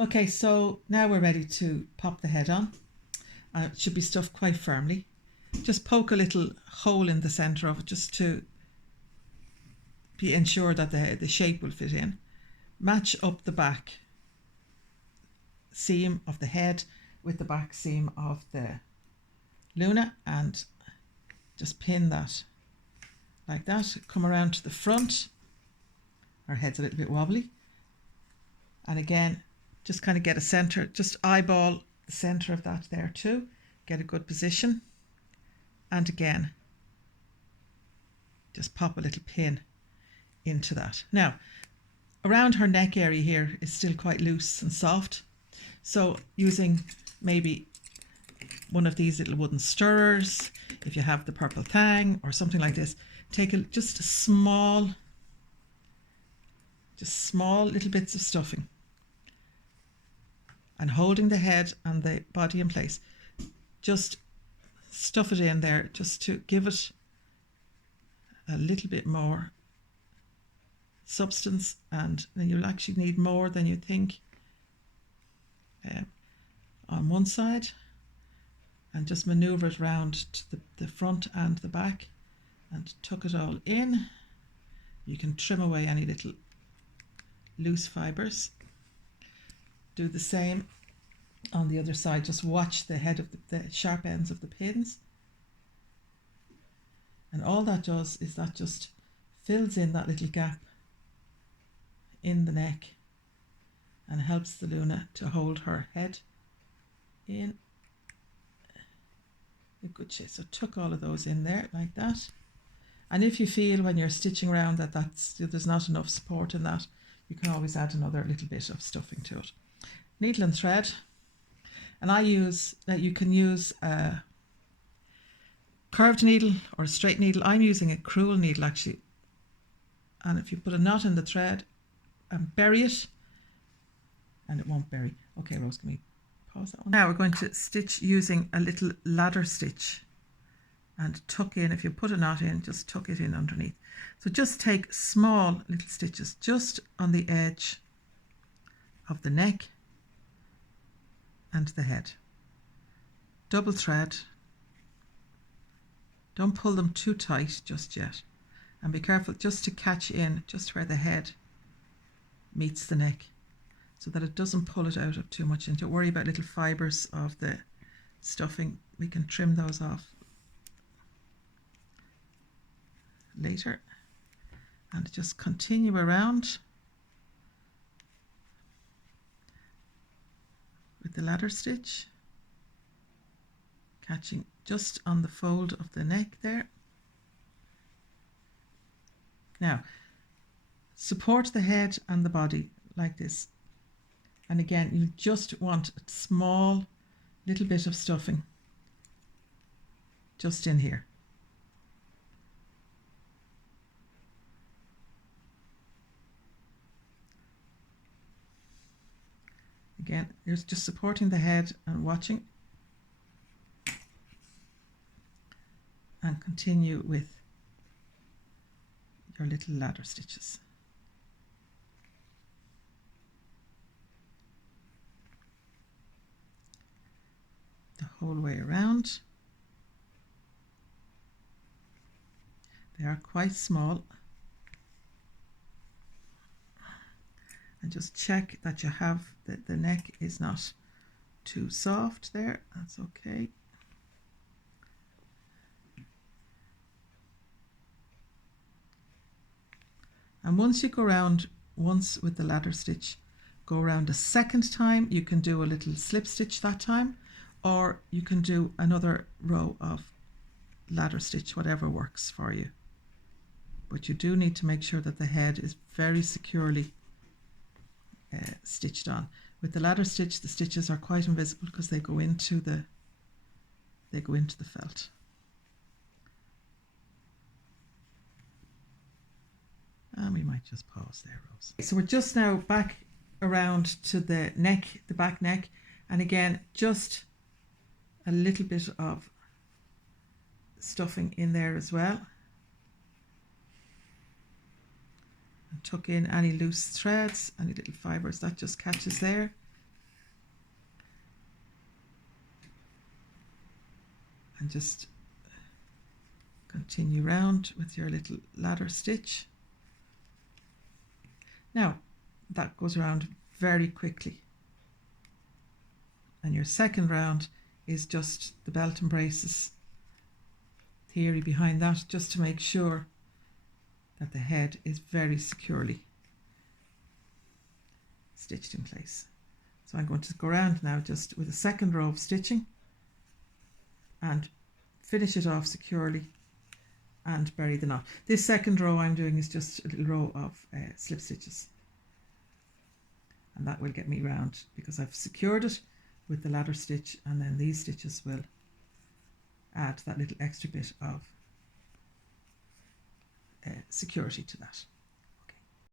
Okay, so now we're ready to pop the head on. It should be stuffed quite firmly. Just poke a little hole in the centre of it just to ensure that the shape will fit in. Match up the back seam of the head with the back seam of the Luna and just pin that like that. Come around to the front. Our head's a little bit wobbly. And again, just kind of get a centre, just eyeball the centre of that there too. Get a good position. And again, just pop a little pin into that. Now, around her neck area here is still quite loose and soft. So using maybe one of these little wooden stirrers, if you have the purple thang or something like this, take just small little bits of stuffing and holding the head and the body in place. Just stuff it in there just to give it a little bit more substance, and then you'll actually need more than you think on one side, and just maneuver it round to the front and the back and tuck it all in. You can trim away any little loose fibres. Do the same on the other side. Just watch the head of the sharp ends of the pins, and all that does is that just fills in that little gap in the neck and helps the Luna to hold her head in a good shape. So tuck all of those in there like that. And if you feel when you're stitching around that there's not enough support in that, you can always add another little bit of stuffing to it. Needle and thread. And you can use a curved needle or a straight needle. I'm using a crewel needle actually. And if you put a knot in the thread and bury it, and it won't bury. Okay, Rose, can we pause that one? Now we're going to stitch using a little ladder stitch and tuck in. If you put a knot in, just tuck it in underneath. So just take small little stitches just on the edge of the neck and the head. Double thread. Don't pull them too tight just yet. And be careful just to catch in just where the head meets the neck, so that it doesn't pull it out of too much. And don't worry about little fibres of the stuffing. We can trim those off later. And just continue around with the ladder stitch, catching just on the fold of the neck there. Now, support the head and the body like this. And again, you just want a small little bit of stuffing just in here. Again, you're just supporting the head and watching. And continue with your little ladder stitches. The whole way around. They are quite small. And just check that you have the neck is not too soft there. That's okay. And once you go around once with the ladder stitch, go around a second time. You can do a little slip stitch that time, or you can do another row of ladder stitch, whatever works for you. But you do need to make sure that the head is very securely stitched on. With the ladder stitch, the stitches are quite invisible because they go into the felt. And we might just pause there, Rose. So we're just now back around to the neck, the back neck, and again, just a little bit of stuffing in there as well. And tuck in any loose threads, any little fibres that just catches there. and just continue round with your little ladder stitch. Now that goes around very quickly, and your second round is just the belt and braces theory behind that, just to make sure that the head is very securely stitched in place. So I'm going to go around now just with a second row of stitching and finish it off securely and bury the knot. This second row I'm doing is just a little row of slip stitches, and that will get me round because I've secured it with the ladder stitch, and then these stitches will add that little extra bit of security to that.